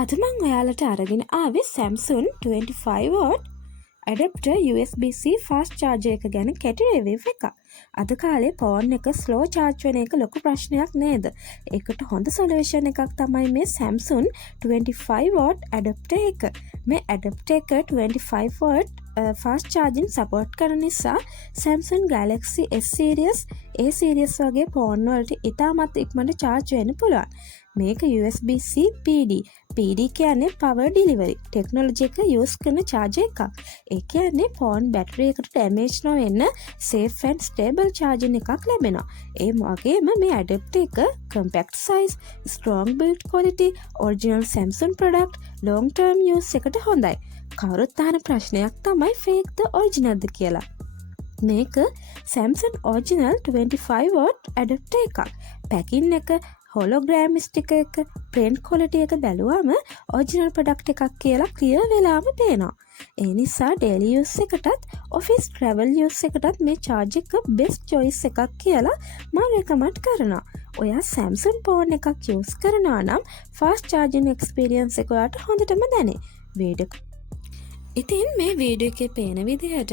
අද මං ඔයාලට අරගෙන ආවේ Samsung 25W adapter USB-C fast charger එක ගැන කෙටි රිවිව් එකක්. අද කාලේ ෆෝන් එක ස්ලෝ charge වෙන එක ලොකු ප්‍රශ්නයක් නේද? ඒකට හොඳ සොලියුෂන් එකක් තමයි මේ Samsung 25W adapter එක. මේ adapter එක 25W fast charging support කරන නිසා Samsung Galaxy S series, A series වගේ ෆෝන් වලට ඉතාමත් ඉක්මනට charge වෙන්න පුළුවන්. මේක USB-C PD. PD කියන්නේ power delivery technology එක use කරන charger එකක්. ඒ කියන්නේ ෆෝන් බැටරි එකට damage නොවෙන්න safe and stable charging එකක් ලැබෙනවා. ඒ වගේම මේ adapter එක compact size, strong build quality, original Samsung product, long term use එකට හොඳයි. කවුරුත් අහන ප්‍රශ්නයක් තමයි fake ද original ද කියලා. මේක Samsung original 25W adapter එකක්. packing එක hologram sticker එක print quality එක බැලුවම original product එකක් කියලා clear වෙලාම පේනවා. ඒ නිසා daily use එකටත් office travel use එකටත් මේ charge එක best choice එකක් කියලා මම recommend කරනවා. ඔයා Samsung phone එකක් use කරනවා නම් fast charging experience එක ඔයාට හොඳටම දැනේ. ඉතින් මේ වීඩියෝ එකේ පේන විදිහට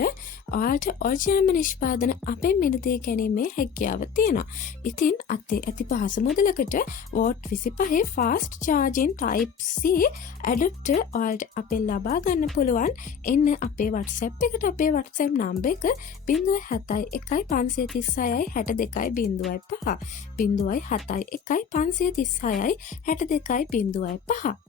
ඔයාලට ඔරිජිනල්ම නිෂ්පාදන අපෙන් මිලදී ගැනීමේ හැකියාව තියෙනවා. ඉතින් අතේ ඇති පහසු මුදලකට vote 25 fast charging type C adapter ඔයාලට අපෙන් ලබා ගන්න පුළුවන්. එන්න අපේ WhatsApp එකට. අපේ WhatsApp number එක 071 536 62 05 071 536 62 05